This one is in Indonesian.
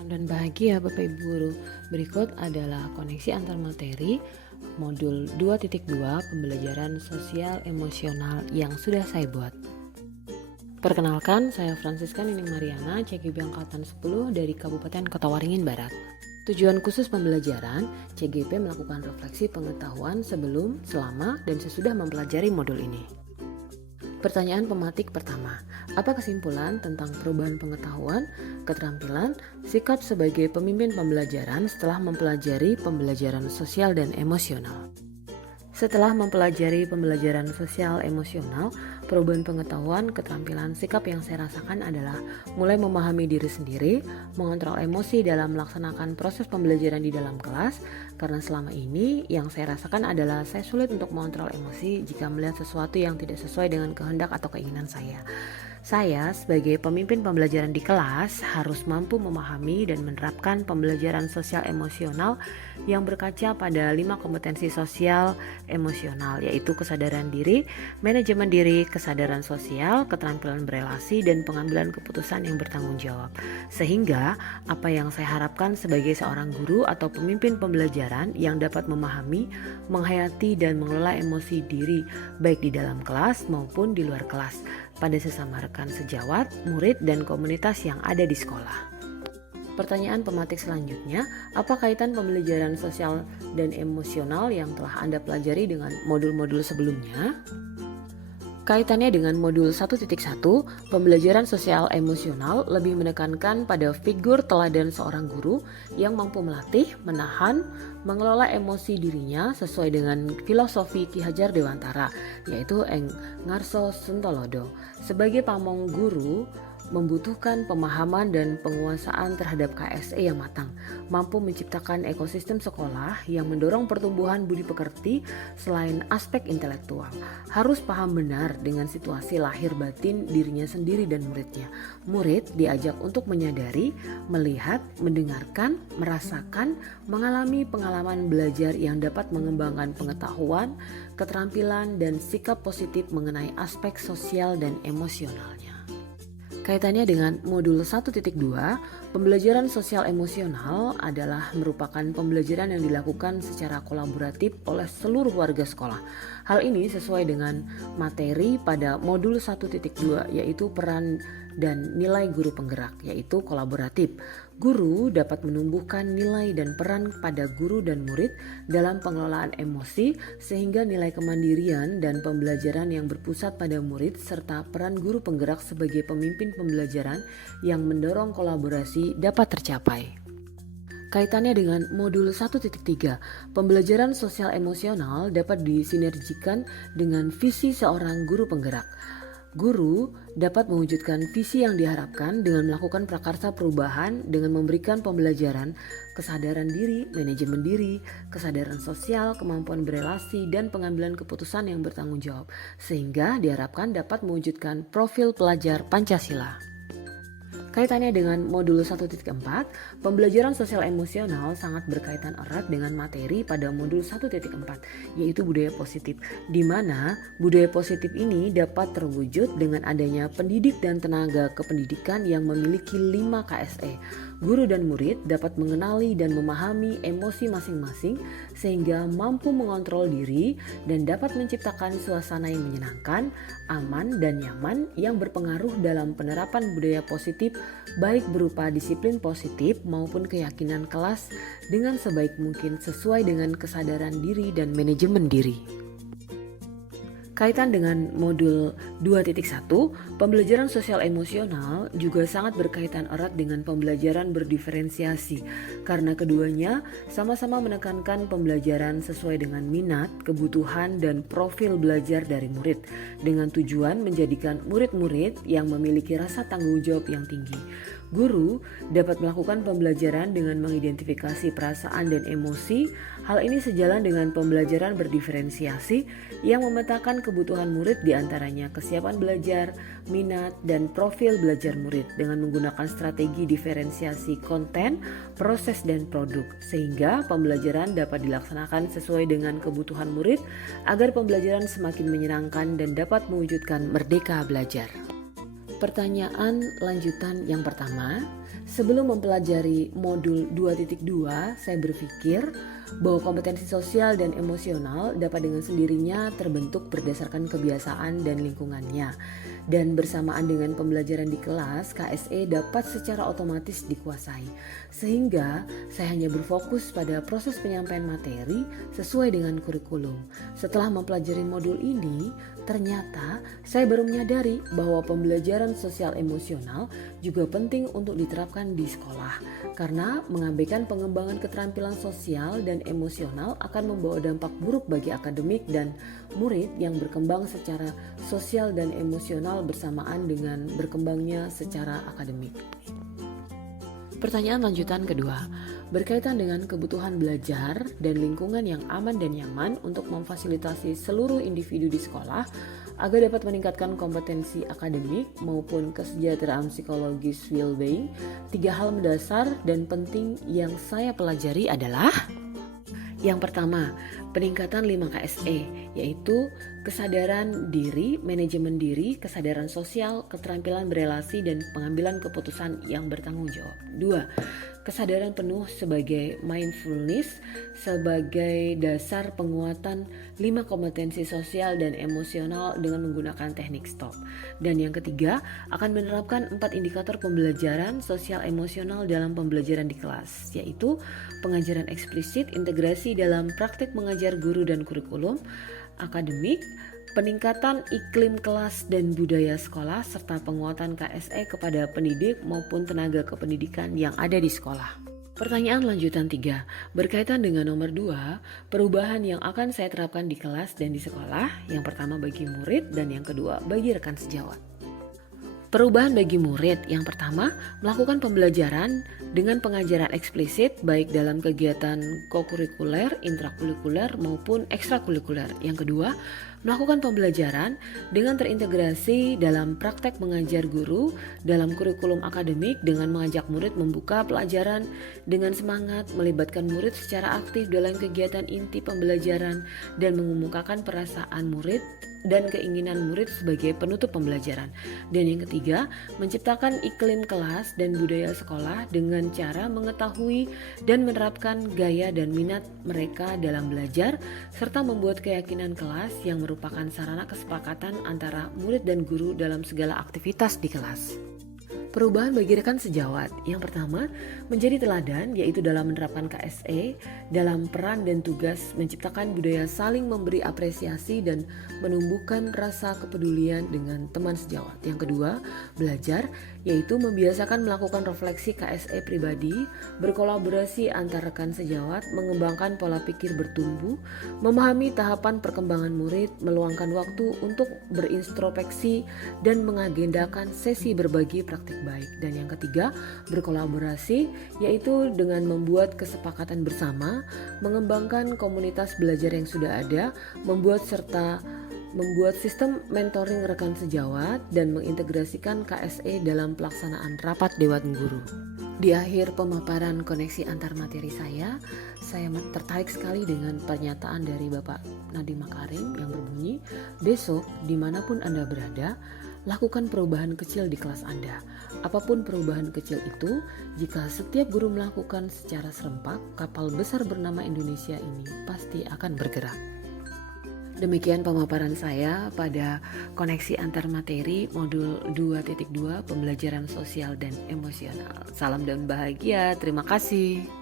Dan bahagia Bapak Ibu Guru. Berikut adalah koneksi antar materi modul 2.2 pembelajaran sosial emosional yang sudah saya buat. Perkenalkan, saya Francisca Nining Mariana, CGP Angkatan 10 dari Kabupaten Kota Waringin Barat. Tujuan khusus pembelajaran, CGP melakukan refleksi pengetahuan sebelum, selama, dan sesudah mempelajari modul ini. Pertanyaan pematik pertama, apa kesimpulan tentang perubahan pengetahuan, keterampilan, sikap sebagai pemimpin pembelajaran setelah mempelajari pembelajaran sosial dan emosional? Setelah mempelajari pembelajaran sosial emosional, perubahan pengetahuan, keterampilan, sikap yang saya rasakan adalah mulai memahami diri sendiri, mengontrol emosi dalam melaksanakan proses pembelajaran di dalam kelas, karena selama ini yang saya rasakan adalah saya sulit untuk mengontrol emosi jika melihat sesuatu yang tidak sesuai dengan kehendak atau keinginan saya. Saya sebagai pemimpin pembelajaran di kelas harus mampu memahami dan menerapkan pembelajaran sosial emosional yang berkaca pada 5 kompetensi sosial emosional, yaitu kesadaran diri, manajemen diri, kesadaran sosial, keterampilan berelasi, dan pengambilan keputusan yang bertanggung jawab. Sehingga apa yang saya harapkan sebagai seorang guru atau pemimpin pembelajaran yang dapat memahami, menghayati, dan mengelola emosi diri baik di dalam kelas maupun di luar kelas pada sesama rekan sejawat, murid, dan komunitas yang ada di sekolah. Pertanyaan pematik selanjutnya, apa kaitan pembelajaran sosial dan emosional yang telah Anda pelajari dengan modul-modul sebelumnya? Kaitannya dengan modul 1.1, pembelajaran sosial emosional lebih menekankan pada figur teladan seorang guru yang mampu melatih, menahan, mengelola emosi dirinya sesuai dengan filosofi Ki Hajar Dewantara, yaitu Eng Ngarso Suntolodo. Sebagai pamong guru, membutuhkan pemahaman dan penguasaan terhadap KSE yang matang, mampu menciptakan ekosistem sekolah yang mendorong pertumbuhan budi pekerti selain aspek intelektual. Harus paham benar dengan situasi lahir batin dirinya sendiri dan muridnya. Murid diajak untuk menyadari, melihat, mendengarkan, merasakan, mengalami pengalaman belajar yang dapat mengembangkan pengetahuan, keterampilan, dan sikap positif mengenai aspek sosial dan emosionalnya. Kaitannya dengan modul 1.2, pembelajaran sosial emosional adalah merupakan pembelajaran yang dilakukan secara kolaboratif oleh seluruh warga sekolah. Hal ini sesuai dengan materi pada modul 1.2, yaitu peran dan nilai guru penggerak, yaitu kolaboratif. Guru dapat menumbuhkan nilai dan peran pada guru dan murid dalam pengelolaan emosi sehingga nilai kemandirian dan pembelajaran yang berpusat pada murid serta peran guru penggerak sebagai pemimpin pembelajaran yang mendorong kolaborasi dapat tercapai. Kaitannya dengan modul 1.3, pembelajaran sosial emosional dapat disinergikan dengan visi seorang guru penggerak. Guru dapat mewujudkan visi yang diharapkan dengan melakukan prakarsa perubahan dengan memberikan pembelajaran kesadaran diri, manajemen diri, kesadaran sosial, kemampuan berelasi, dan pengambilan keputusan yang bertanggung jawab, sehingga diharapkan dapat mewujudkan profil pelajar Pancasila. Kaitannya dengan modul 1.4, pembelajaran sosial emosional sangat berkaitan erat dengan materi pada modul 1.4, yaitu budaya positif, di mana budaya positif ini dapat terwujud dengan adanya pendidik dan tenaga kependidikan yang memiliki 5 KSE. Guru dan murid dapat mengenali dan memahami emosi masing-masing sehingga mampu mengontrol diri dan dapat menciptakan suasana yang menyenangkan, aman, dan nyaman yang berpengaruh dalam penerapan budaya positif baik berupa disiplin positif maupun keyakinan kelas dengan sebaik mungkin sesuai dengan kesadaran diri dan manajemen diri. Kaitan dengan modul 2.1, pembelajaran sosial emosional juga sangat berkaitan erat dengan pembelajaran berdiferensiasi karena keduanya sama-sama menekankan pembelajaran sesuai dengan minat, kebutuhan, dan profil belajar dari murid dengan tujuan menjadikan murid-murid yang memiliki rasa tanggung jawab yang tinggi. Guru dapat melakukan pembelajaran dengan mengidentifikasi perasaan dan emosi. Hal ini sejalan dengan pembelajaran berdiferensiasi yang memetakan kebutuhan murid diantaranya kesiapan belajar, minat, dan profil belajar murid dengan menggunakan strategi diferensiasi konten, proses, dan produk sehingga pembelajaran dapat dilaksanakan sesuai dengan kebutuhan murid agar pembelajaran semakin menyenangkan dan dapat mewujudkan merdeka belajar. Pertanyaan lanjutan yang pertama, Sebelum mempelajari modul 2.2, saya berpikir bahwa kompetensi sosial dan emosional dapat dengan sendirinya terbentuk berdasarkan kebiasaan dan lingkungannya. Dan bersamaan dengan pembelajaran di kelas, KSE dapat secara otomatis dikuasai. Sehingga saya hanya berfokus pada proses penyampaian materi sesuai dengan kurikulum. Setelah mempelajari modul ini, ternyata saya baru menyadari bahwa pembelajaran sosial emosional juga penting untuk diterapkan di sekolah. Karena mengabaikan pengembangan keterampilan sosial dan emosional akan membawa dampak buruk bagi akademik dan murid yang berkembang secara sosial dan emosional bersamaan dengan berkembangnya secara akademik. Pertanyaan lanjutan kedua, berkaitan dengan kebutuhan belajar dan lingkungan yang aman dan nyaman untuk memfasilitasi seluruh individu di sekolah agar dapat meningkatkan kompetensi akademik maupun kesejahteraan psikologis well-being. 3 hal mendasar dan penting yang saya pelajari adalah: yang pertama, peningkatan 5 KSE, yaitu kesadaran diri, manajemen diri, kesadaran sosial, keterampilan berelasi, dan pengambilan keputusan yang bertanggung jawab. 2. Kesadaran penuh sebagai mindfulness sebagai dasar penguatan 5 kompetensi sosial dan emosional dengan menggunakan teknik STOP. Dan yang ketiga, akan menerapkan 4 indikator pembelajaran sosial emosional dalam pembelajaran di kelas, yaitu pengajaran eksplisit, integrasi dalam praktik mengajar guru dan kurikulum, akademik, peningkatan iklim kelas dan budaya sekolah, serta penguatan KSE kepada pendidik maupun tenaga kependidikan yang ada di sekolah. Pertanyaan lanjutan 3, berkaitan dengan nomor 2, perubahan yang akan saya terapkan di kelas dan di sekolah. Yang pertama bagi murid dan yang kedua bagi rekan sejawat. Perubahan bagi murid, yang pertama melakukan pembelajaran dengan pengajaran eksplisit baik dalam kegiatan kokurikuler, intrakurikuler maupun ekstrakurikuler. Yang kedua, melakukan pembelajaran dengan terintegrasi dalam praktek mengajar guru dalam kurikulum akademik dengan mengajak murid membuka pelajaran dengan semangat, melibatkan murid secara aktif dalam kegiatan inti pembelajaran dan mengemukakan perasaan murid dan keinginan murid sebagai penutup pembelajaran. Dan yang ketiga, menciptakan iklim kelas dan budaya sekolah dengan cara mengetahui dan menerapkan gaya dan minat mereka dalam belajar, serta membuat keyakinan kelas yang merupakan sarana kesepakatan antara murid dan guru dalam segala aktivitas di kelas. Perubahan bagi rekan sejawat, yang pertama menjadi teladan, yaitu dalam menerapkan KSE dalam peran dan tugas menciptakan budaya saling memberi apresiasi dan menumbuhkan rasa kepedulian dengan teman sejawat. Yang kedua, belajar, yaitu membiasakan melakukan refleksi KSE pribadi, berkolaborasi antar rekan sejawat, mengembangkan pola pikir bertumbuh, memahami tahapan perkembangan murid, meluangkan waktu untuk berintrospeksi dan mengagendakan sesi berbagi praktik baik. Dan yang ketiga, berkolaborasi, yaitu dengan membuat kesepakatan bersama, mengembangkan komunitas belajar yang sudah ada, membuat sistem mentoring rekan sejawat, dan mengintegrasikan KSE dalam pelaksanaan rapat Dewan Guru. Di akhir pemaparan koneksi antar materi saya tertarik sekali dengan pernyataan dari Bapak Nadiem Makarim yang berbunyi, besok dimanapun Anda berada, lakukan perubahan kecil di kelas Anda. Apapun perubahan kecil itu, jika setiap guru melakukan secara serempak, kapal besar bernama Indonesia ini pasti akan bergerak. Demikian pemaparan saya pada koneksi antar materi modul 2.2 pembelajaran sosial dan emosional. Salam dan bahagia, terima kasih.